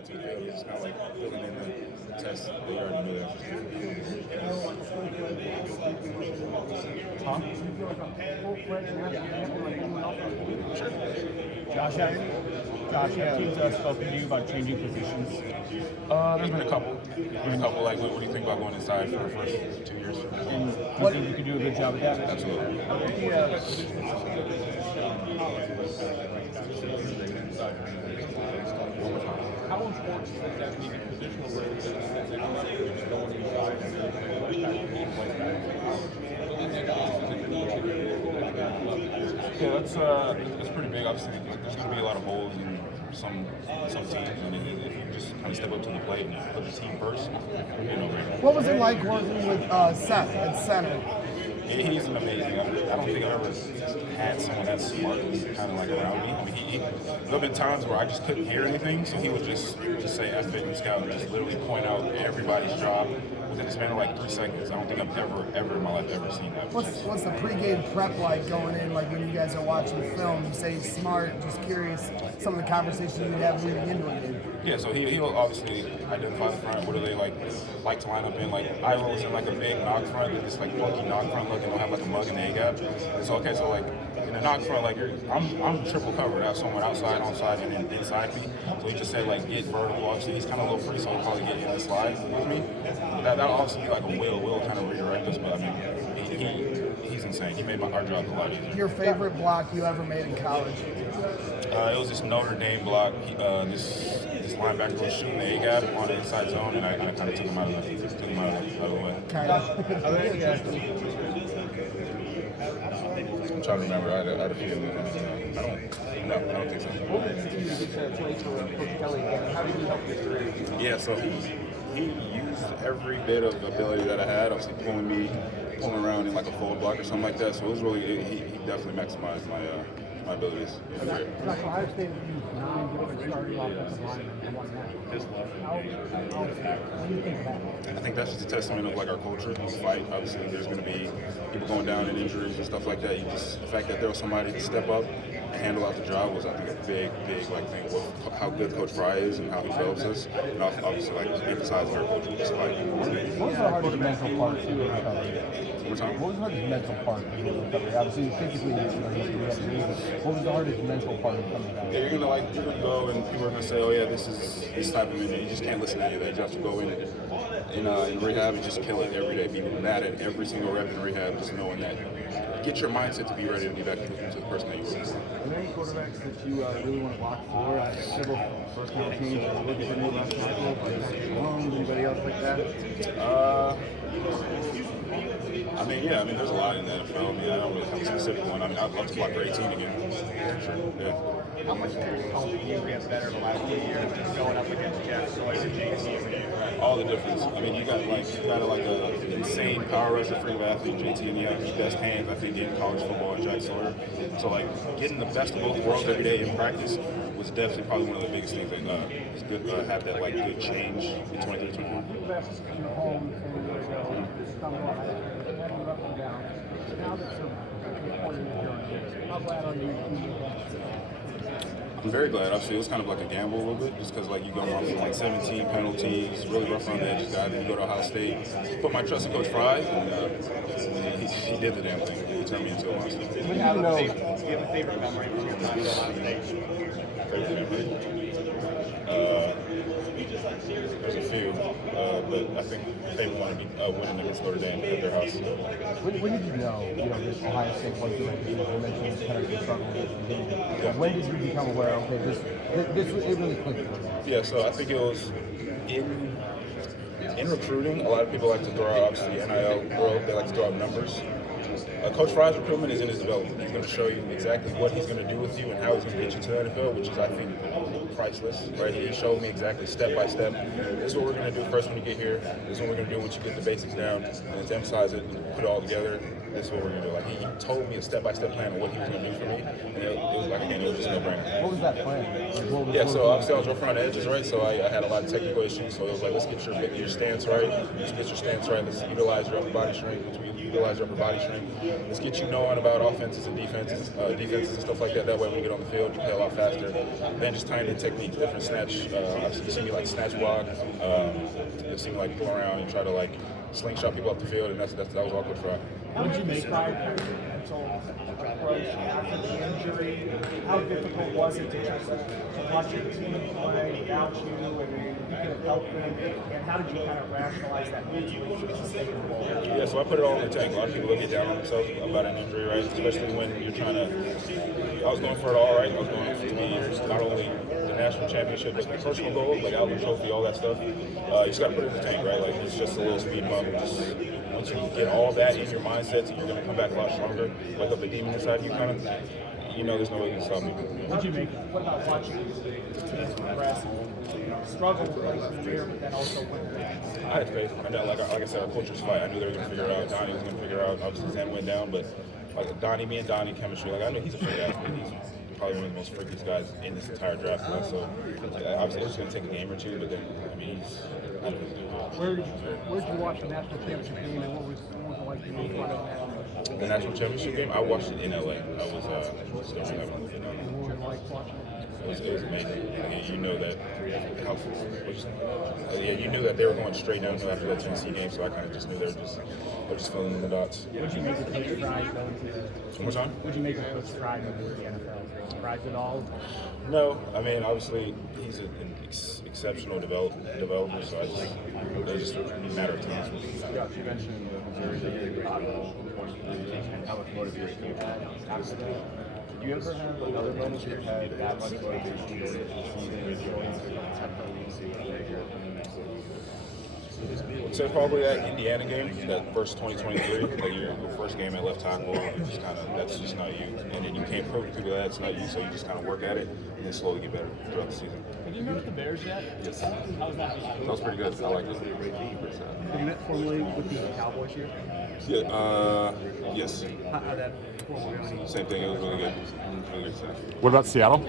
onto the field. He's just kind of like filling in the test that you already knew there. Tom? Josh, have teams spoken to you about changing positions? There's been a couple. Like, what do you think about going inside for the first 2 years? And do you think you could do a good job at that? Absolutely. How important is that being positional where it's going Yeah, that's pretty big. Obviously, there's going to be a lot of holes in some teams, and if you just kind of step up to the plate and put the team first, What was it like working with Seth at center? He's an amazing. I don't think I've ever had someone that smart kind of like around me. I mean, there have been times where I just couldn't hear anything, so he would just say F it and scout and just literally point out everybody's job within the span of like 3 seconds. I don't think I've ever in my life ever seen that. What's the pregame prep like going in? Like when you guys are watching the film, you say he's smart. Just curious, some of the conversations you have leading into it. Yeah, so he'll obviously identify the front. What do they like to line up in? Like Iowa was in like a big knock front, and this like funky knock front look, and they'll have like a mug and A gap. And so okay, so like in the knock front, like I'm triple covered. I have someone outside, onside, and then inside me. So he just said like get vertical. Obviously he's kind of a little free, so he'll probably get in the slide with me. That'll obviously be like a will kind of redirect us, but I mean he's insane. He made our job a lot easier. Your favorite block you ever made in college? It was this Notre Dame block. This linebacker was shooting the A gap on the inside zone, and I kind of took him out of the way. I'm trying to remember. I had a few. I don't think so. What did you do to play for Coach Kelly? How did he help your career? Yeah, so he used every bit of ability that I had. Obviously, pulling around in like a forward block or something like that. So it was really he definitely maximized my abilities. Ohio State used 9 different starting offensive linemen in one match. What do you think of that? I think that's just a testament of like our culture. We fight. Obviously, there's going to be people going down and injuries and stuff like that. The fact that there was somebody to step up and handle out the job was, I think, a big like thing. How good Coach Fry is and how he develops us, and obviously like emphasizing our culture, just fight. What was the hardest mental part of the recovery? What was the hardest mental part of the recovery? Obviously, physically, you have to do it. What was the hardest mental part of coming back? Yeah, you're gonna go and people are gonna say, oh yeah, this is this type of minute. You just can't listen to any of that. You have to go in rehab and just kill it every day. Be mad at every single rep in rehab, just knowing that. Get your mindset to be ready to be back to the person that you were. Are there any quarterbacks that you really want to block for? Several first-round teams. Looking for new left tackle, anybody else like that? I mean, there's a lot in the NFL. I don't really have a specific one. I'd love to block for 18 again. Sure. Yeah. How much has you get better the last few years just going up against Jeff Sawyer and JT? All the difference. I mean, you got an insane power rusher, freak athlete, JT, and you have the best hands I think in college football and Jack Sawyer. So like getting the best of both worlds every day in practice was definitely probably one of the biggest things that it's good to have that like good change in 23-24. I'm very glad. Obviously, it was kind of like a gamble a little bit, just because like you go off from like 17 penalties, really rough on the edges guy. Then you go to Ohio State. Put my trust in Coach Fry, and he did the damn thing. He turned me into a monster. Do you have a favorite memory from your time at Ohio State? There's a few, but I think the favorite one would be winning against Notre Dame at their house. When did you know this Ohio State was the right decision? You mentioned kind of struggle with it. When did you become aware, okay, this it really clicked for you? Yeah, so I think it was in recruiting. A lot of people like to throw out, obviously, NIL world, they like to throw out numbers. Coach Fry's recruitment is in his development. He's going to show you exactly what he's going to do with you and how he's going to get you to the NFL, which is, I think, priceless. Right? He showed me exactly step by step. This is what we're going to do first when you get here. This is what we're going to do once you get the basics down. And let's emphasize it and put it all together. this is what we're gonna do. Like he told me a step-by-step plan of what he was gonna do for me, and it was like again, it was just no brainer. What was that plan? Like, Yeah, so obviously I was rough around the edges, right? So I had a lot of technical issues. So it was like, let's get your stance right. Let's get your stance right. Let's utilize your upper body strength. Let's get you knowing about offenses and defenses and stuff like that. That way, when you get on the field, you play a lot faster. Then just tying in techniques, different snatch. Obviously, you see me like snatch block. You see me like pull around and try to like slingshot people up the field, and that was all Coach Fry. How did you make mental approach after the injury? How difficult was it to watch your team play without you, and you could have helped them? And how did you kind of rationalize that mentally to stay involved? Yeah, so I put it all in the tank. A lot of people look get down on themselves about an injury, right? Especially when you're trying to. I was going for it all, right? I was going to be not only the national championship, but the personal goals, like Outland Trophy, all that stuff. You just got to put it in the tank, right? Like it's just a little speed bump. Once you get all that in your mindset, you're going to come back a lot stronger. Wake up the demon inside you, kind of. You know, there's no way you can stop me. What about watching the teams progress? Struggle with like career, but then also win. I had faith. I know, like I said, our culture's fight. I knew they were going to figure it out. Donnie was going to figure it out. Obviously, Zen went down, but like me and Donnie chemistry. Like I know he's a freak athlete. He's probably one of the most freakiest guys in this entire draft class. So obviously, it's going to take a game or two, but then I mean, Where did you watch the national championship game, and what was it like to be part of that? The national championship game, I watched it in LA. I was still having a good And what was it like watching it? It was amazing. And you know that. Yeah, you knew that they were going straight down after that Tennessee game, so I kind of just knew they were just filling in the dots. What did you make of Coach Fry going to? One more time? What did you make of Coach Fry going to the NFL? Surprised at all? No, I mean obviously he's an exceptional developer, so it's just a matter of time. Josh, you mentioned the Missouri League and how much motivation you had after that. Did you ever have another moment where you had that much motivation to season and going to become a 10 league So probably that Indiana game, that first 2023, like your first game at left tackle, that's just not you. And then you can't prove to people that it's not you, so you just kind of work at it and then slowly get better throughout the season. Have you met with the Bears yet? Yes. How was that? That was pretty good. I like it. Have you met formally with the Cowboys here? Yeah, yes. How that formally? Same thing, it was really good. Really good stuff. What about Seattle?